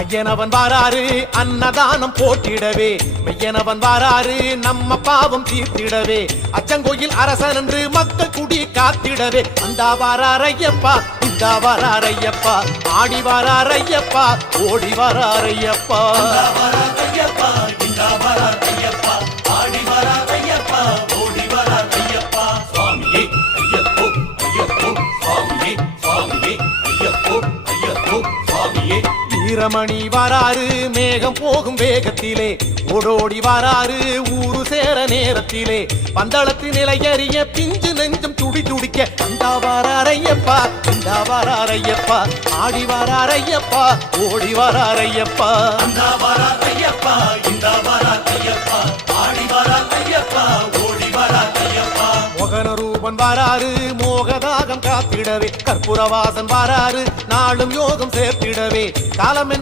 ஐயனவன் வாராரு அன்னதானம் போட்டிடவே, மெய்யனவன் வாராரு நம்ம பாவம் தீர்த்திடவே, அச்சங்கோயில் அரசன் என்று மக்கள் குடி காத்திடவே. அந்தா வாராரையப்பா இந்தா வாராரையப்பா, ஆடி வாராரையப்பா ஓடி வாராரையப்பா. சுவாமியே ஐயப்போ ஐயப்போ, சுவாமியே சுவாமியே ஐயப்போ ஐயப்போ, சுவாமியே. வீரமணி வாராரு மேகம் போகும் வேகத்திலே, ஓடோடி வாராரு ஊரு சேர நேரத்திலே, பந்தளத்து நிலையறிய பிஞ்சு நெஞ்சம் துடி துடிக்க. இந்தா வாராரையப்பா இந்தா வாராரையப்பா, ஆடி வாராரையப்பா ஓடி வாராரையப்பா. இந்தா வாராரையப்பா இந்தா வாராரையப்பா, ஆடி வாராரையப்பா ஓடி வாராரையப்பா. மோகன ரூபன் வாராரு மோகதாகம் காத்திடவே, கற்பூரவாசன் வாராரு நாளும் யோகம் சேர்த்திடவே, காலம்